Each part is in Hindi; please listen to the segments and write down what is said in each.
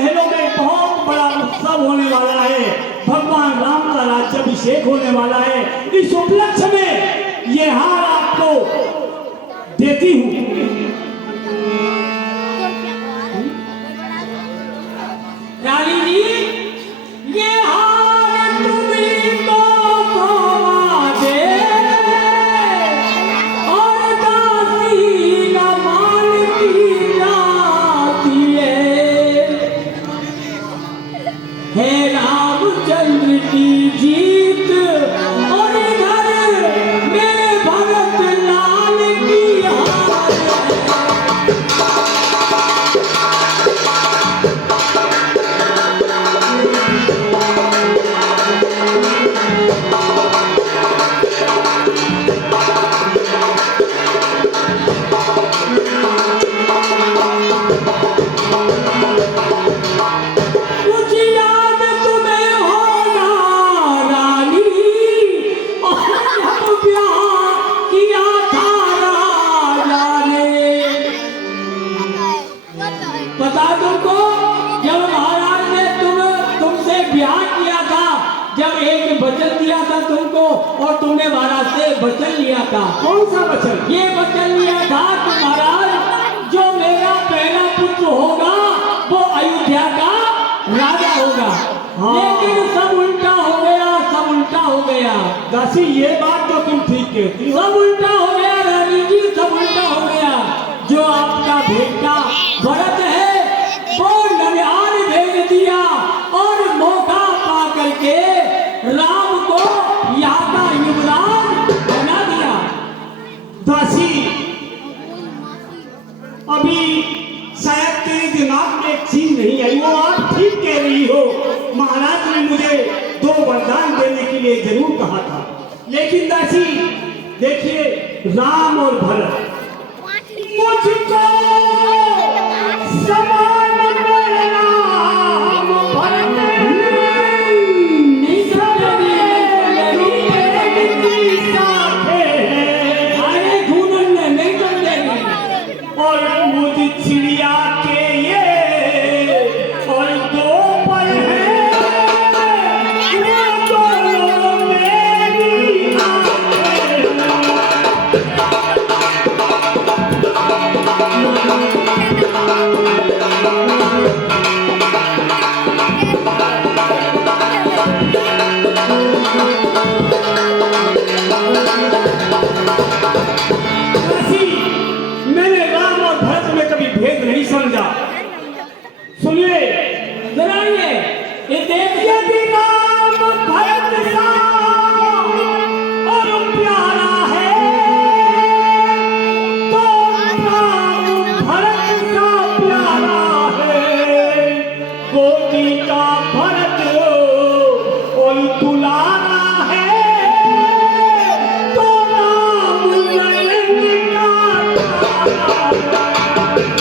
महलों में बहुत बड़ा उत्सव होने वाला है, भगवान राम का राज्याभिषेक होने वाला है। इस उपलक्ष्य में ये हार आपको देती हूँ। रानी जी, ये हार तुम्हीं को पवा दे और दासी न मानती जाती है रामचंद्र की जीत और इधर मेरे भगत लाल की हार कुछ याद तुम्हें होगा रानी, और जब ब्याह किया था राजा ने। पता तुमको, जब महाराज ने तुमसे ब्याह किया था, जब एक वचन दिया था तुमको और तुमने महाराज से वचन लिया था। कौन सा वचन? ये वचन लिया था कि महाराज जो मेरा पहला पुत्र होगा वो अयोध्या का राजा होगा। हाँ। लेकिन सब उल्टा हो गया, सब उल्टा हो गया, दासी ये बात तो तुम ठीक कहती हो। सब उल्टा हो गया रानी जी, सब उल्टा हो गया। जो आपका बेटा भरत है वो ननिहाल भेज दिया और मौका पा करके राम को यहाँ का युवराज बना दिया। दासी अभी शायद तेरे दिमाग में एक चीज नहीं आई, वो आप ठीक कह रही हो। महाराज ने मुझे 2 वरदान देने के लिए जरूर कहा था, लेकिन दासी देखिए, राम और भरत मुझको समान में राम भरत नहीं समझेगी, मेरी साथे हैं। अरे घूमन में नहीं समझेगी। और मुझ चिड़िया के ये और 2 पल हैं, वो दोनों मेरी आंखें दासी, मैंने राम और भरत में कभी भेद नहीं समझा। सुनिए, जरा ये देख यदि राम भरत सा और प्यारा है तो राम भरत का प्यारा है। गोदी का भरत और दुलारा है तो राम नयन का प्यारा है।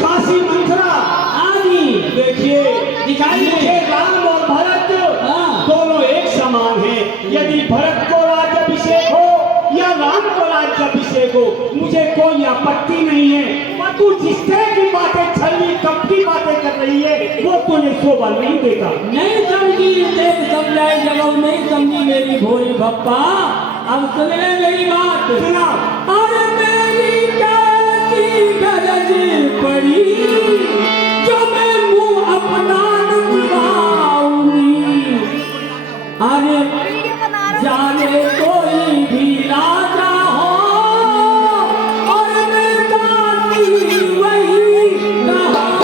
काशी मंथरा आदि देखिए, दिखाइए। मुझे राम और भरत हाँ। दोनों एक समान हैं। यदि भरत को राज्याभिषेक हो या राम को राज्याभिषेक हो, मुझे कोई आपत्ति नहीं है। पर तू जिस तरह की बातें छली कपटी बातें कर रही है वो तुझे शोभा नहीं देता। नहीं समझी, देख समझाई जगह नहीं समझी मेरी भोली भप्पा। अब सुन ले मेरी बात। सुना। और मेरी कैसी गरज पड़ी जो मैं मुंह अपना नुकवाऊंगी। अरे जाने कोई भी राजा हो और मैं दासी वही कहूंगी।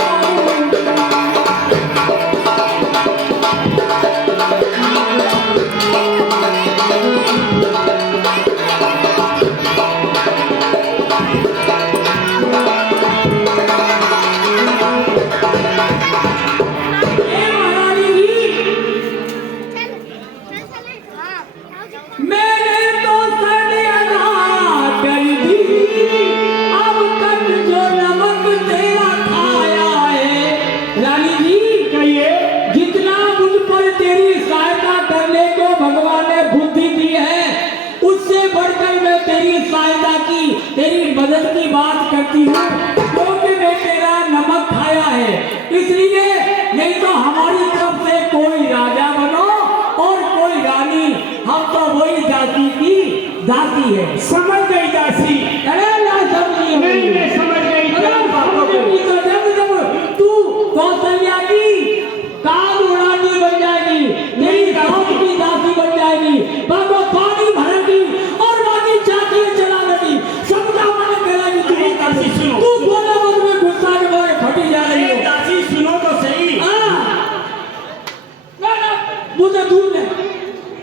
करती हूँ क्योंकि मैं तेरा नमक खाया है, इसलिए। नहीं तो हमारी तरफ से कोई राजा बनो और कोई रानी, हम तो वही जाति की दासी है। समझ गई दासी। अरे ना समझी नहीं मैं समझ गई तेरी बातों को। तो जब तू कौशल्या की काल रानी बन जाएगी, मेरी गांव की दासी बन जाएगी, बाबा पानी भरेगी और बाकी चाकियां चला लेगी, सबका मन करेगी। तू दासी सुनो, तू बोला मन में गुस्सा के मारे फटी जा रही अरे है। दासी सुनो तो सही। ना मुझे दूर ले।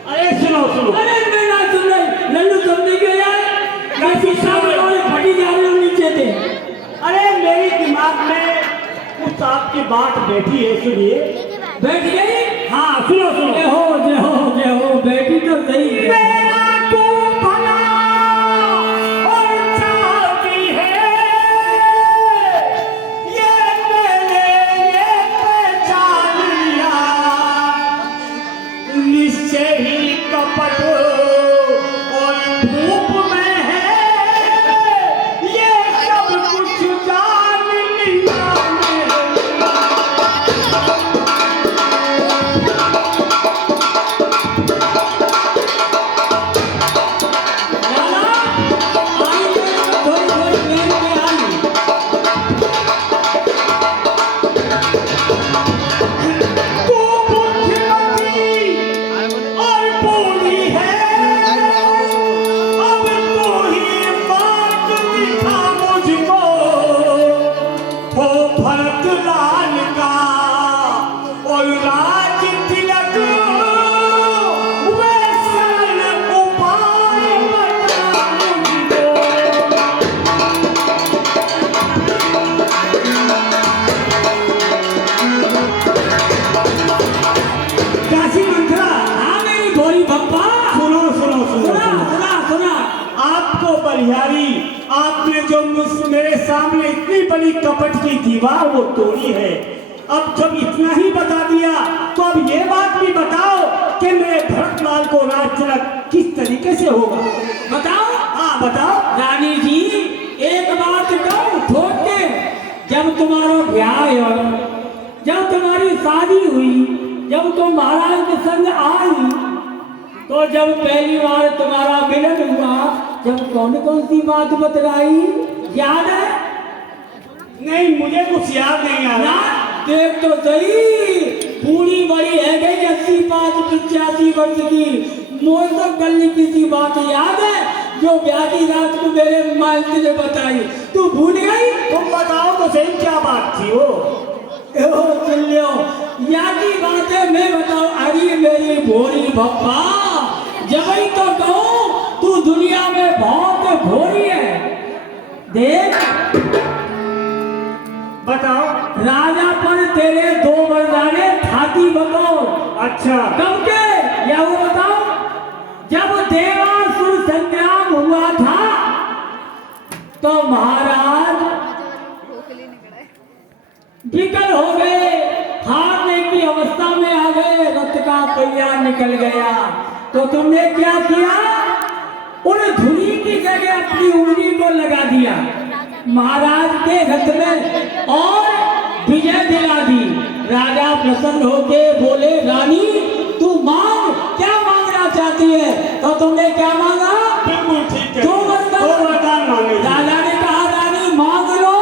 अरे सुनो सुनो। अरे मैं ना सुन रही, लल्लू समझ गया मैं गुस्सा के मारे फटी जा रही हूँ नीचे से। अरे मेरे दिमाग में कुछ आपकी बात बैठी है, सुनिए। बैठ गई? हाँ सुनो सुनो। जय हो बेटी तो सही है। मेरा तू भला और चाहती है, ये मैंने ये पहचान लिया, निश्चय ही कपट और धूप में है, ये सब कुछ जान लिया मैंने। बलिहारी, आपने जो मेरे सामने इतनी बड़ी कपट की दीवार वो तोड़ी है, अब जब इतना ही बता दिया तो अब ये बात भी बताओ कि मेरे भरतलाल को राज तिलक किस तरीके से होगा। बताओ। हाँ बताओ। रानी जी एक बात कहूँ ठोक के, जब तुम्हारा ब्याह हो, जब तुम्हारी शादी हुई, जब तुम महाराज के संग आई, तो जब पहली बार तुम्हारा मिलन हुआ, जब कौन कौन सी बात बतलाई याद है? नहीं मुझे कुछ याद नहीं आ रहा। देख तो सही, पूरी बड़ी है गई 85-85 वर्ष की, मोर तो गली किसी बात याद है जो ब्याह की रात को मेरे मालती ने बताई, तू भूल गई? तुम बताओ तो सही क्या बात थी वो। सुन लो या की बात है, मैं बताऊं। अरे मेरी भोरी भप्पा, जब ही तो कहूं तू दुनिया में बहुत भोरी है। देख बताओ। राजा पर तेरे 2 वरदाने थाती बताओ। अच्छा कब के या वो बताओ? जब देवासुर संग्राम हुआ था तो महाराज विकल हो गए, हारने की अवस्था में आ गए, रथ का पहिया निकल गया, तो तुमने क्या किया? उन धुनी की जगह अपनी उंगली को लगा दिया महाराज के रथ में और विजय दिला दी। राजा प्रसन्न होके बोले, रानी तू मांग, क्या मांगना चाहती है? तो तुमने क्या मांगा? बिल्कुल ठीक है, 2 वरदान मांगे। राजा ने कहा, रानी मांग लो।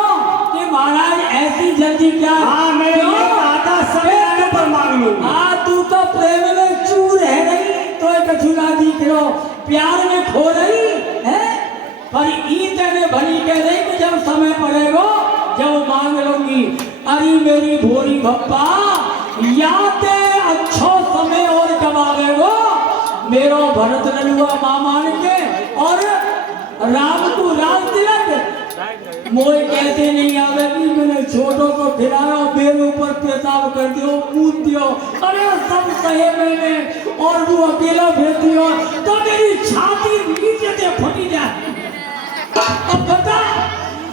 कि महाराज ऐसी जल्दी क्या? हाँ मैं ये कहा था समय आने पर मांग लूंगा। हाँ तू तो प्रेम में चूर है नहीं, तो एक झूला दिख लो, प्यार में खो रही है। पर ईद ने भली कह रही कि जब समय पड़ेगा जब मांग लूंगी। अरे मेरी भोरी भप्पा, याते अच्छो समय और कमावेगो, मेरो भरत नलुआ मामान के और राम को राम तिलक मोए कहते नहीं आवे कि मैंने छोटों को खिलाया, बेर ऊपर पेशाब कर दियो, कूद दियो, अरे सब सहे मैंने, और वो अकेला भेज दियो तो मेरी छाती नीचे से फटी जाए। अब बता,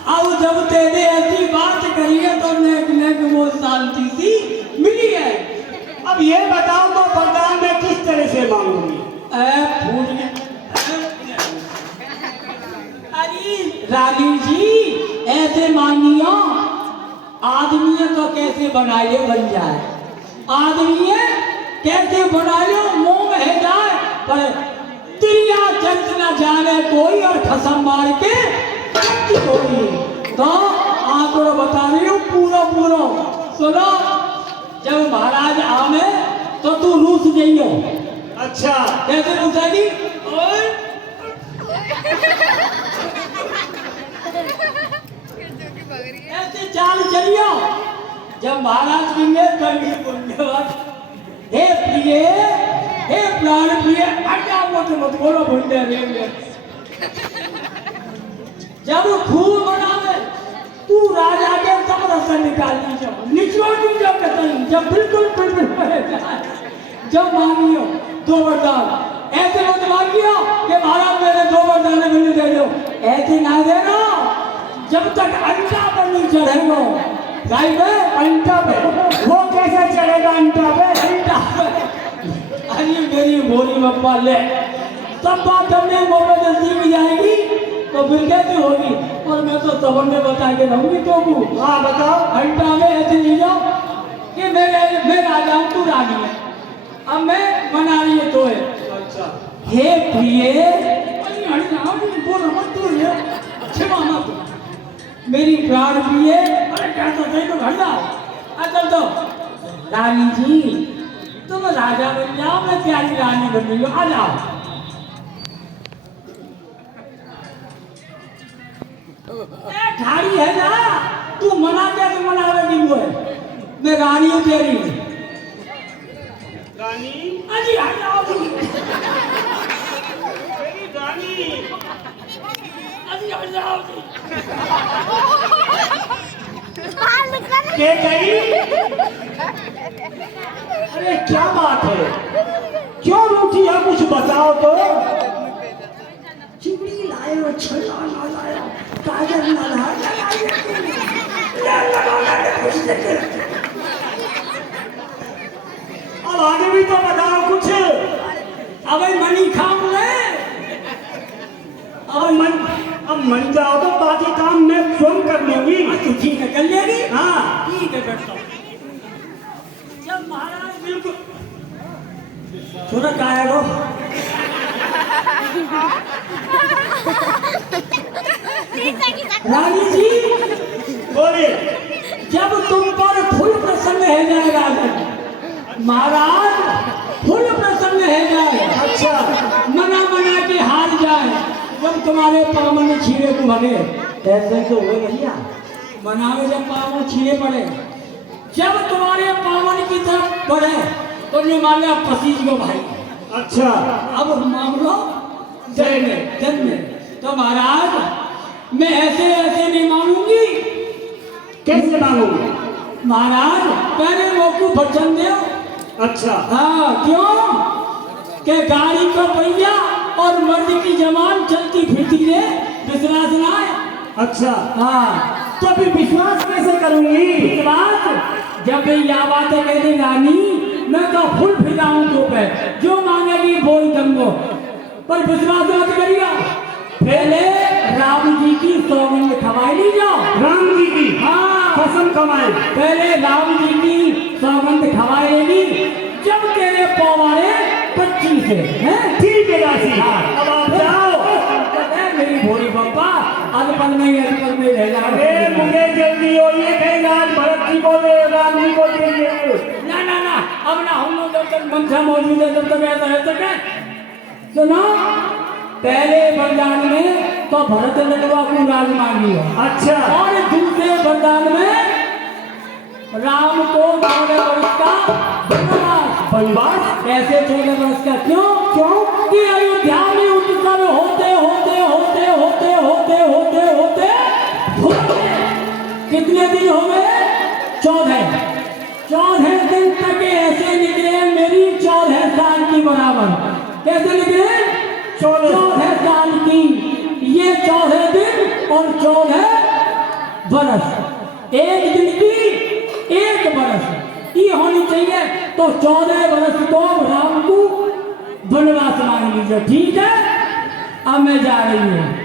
अब जब तेरे ऐसी बात करी है तो नेक नेक वो शांति सी मिली है। अब ये बताओ तो वरदान मैं किस तरह से मांगूंगी? फूट गया। अरे रानी जी आदमी है तो कैसे बनाए बन जाए, आदमी है कैसे बनाए मुंह में जाए, पर तिरिया चंद न जाने कोई और खसम मार के कोई। तो आपको बता रही हूँ पूरा पूरा सुनो, जब महाराज आवे तो तू रूस जाइयो। अच्छा कैसे रूसेगी? ऐसे चाल चलियो। जब महाराज कहेंगे हे प्रिय, हे प्राण प्रिय, हटा मत बोलो भूले रे। जब खूब बनावे तू राजा के सब रस निकाल लीजिए, निचोड़ दूंगा कतई। जब बिल्कुल जब मांगियो दो वरदान, ऐसे मत मांगियो कि महाराज मेरे दो वरदान मिल दे दो, ऐसे ना देना। जब तक अंटा पर नहीं चढ़ेगा साहिब, अंटा पे वो कैसे चढ़ेगा? अंटा पे अंटा पे। अरे मेरी भोली बप्पा ले, सब बात हमने मोबाइल नजदीक में जाएगी तो फिर कैसे होगी? और मैं तो सबन में बता के रहूंगी तो को। हाँ बताओ। अंटा में ऐसे ले जाओ कि मैं राजा हूँ, तू रानी है, अब मैं बना रही है तो है। अच्छा हे प्रिय, बोलो मत तू ये क्षमा मत, मेरी प्राण प्रिय। अरे क्या तो सही तो घर जाओ। अचल तो रानी जी तुम राजा बन जाओ, मैं प्यारी रानी बन रही हूँ, आ जाओ। ठाड़ी है ना, तू मना कैसे मनावेगी? वो है मैं रानी हूँ तेरी। रानी, अजी आ जाओ मेरी रानी, अजी आ जाओ जी। के गई? अरे क्या बात है, क्यों रूठी है? कुछ बताओ तो। चिमड़ी लाए और छल्ला ना लाया, काजल ना लाया, अब आगे भी तो बताओ कुछ। अब मनी खाम ले, अब मन जाओ तो बाकी काम मैं स्वयं कर लूंगी। तो ठीक है कर लेगी। हाँ ठीक है करता हूँ। जब महाराज बिल्कुल थोड़ा गायब हो, रानी जी बोले। जब तुम पर फुल प्रसन्न है जाए राजन, महाराज फुल प्रसन्न है जाए, अच्छा मना के हार जाए, जब तुम्हारे पावन छीने को भगे, ऐसे तो हो भैया मनावे जब पावन छीने पड़े, जब तुम्हारे पावन की तरफ बढ़े तो निमाल्या पसीज को भाई। अच्छा अब मांग लो जन्म। तो महाराज मैं ऐसे नहीं मांगूंगी। कैसे मांगूंगी? महाराज पहले मोकू वचन दो। अच्छा हाँ क्यों कि गाड़ी का पहिया और मर्द की जवान चलती फिरती है, विश्वास ना है। अच्छा हाँ तो अभी विश्वास कैसे करूंगी? विश्वास जब यह बातें कहते रानी मैं तो फुल फिजाऊं तो पे जो मांगेगी बोल दूंगो, पर विश्वास मत करिएगा। पहले राम जी की सौगंध खवाई ली जाओ। राम जी की? हाँ कसम खवाए। पहले राम जी की सौगंध खवाई लेगी, जब तेरे पवारे 25 है। ठीक है दासी, अब आप जाओ। मेरी भोली बप्पा अदपन में रह जा। अरे मुझे जल्दी हो, ये कहीं आज भरत जी को दे, राम जी को दे। ना अब ना हम लोग जब तक मनसा मौजूद है तब तक ऐसा है सके। सुनो पहले वरदान में तो भरत लड़वा को राज मांगी है। अच्छा और दूसरे वरदान में राम को 14 वर्ष का वनवास। कैसे 14 वर्ष का? क्यों कि अयोध्या में उत्सव होते कितने दिन हो गए? 14 दिन तक ऐसे निकले मेरी 14 साल की बराबर। कैसे निकले? 14 साल की। ये 14 दिन और 14 बरस, एक दिन की 1 बरस ये होनी चाहिए। तो 14 बरस को राम को वनवास मांग लीजिए। ठीक है अब मैं जा रही हूँ।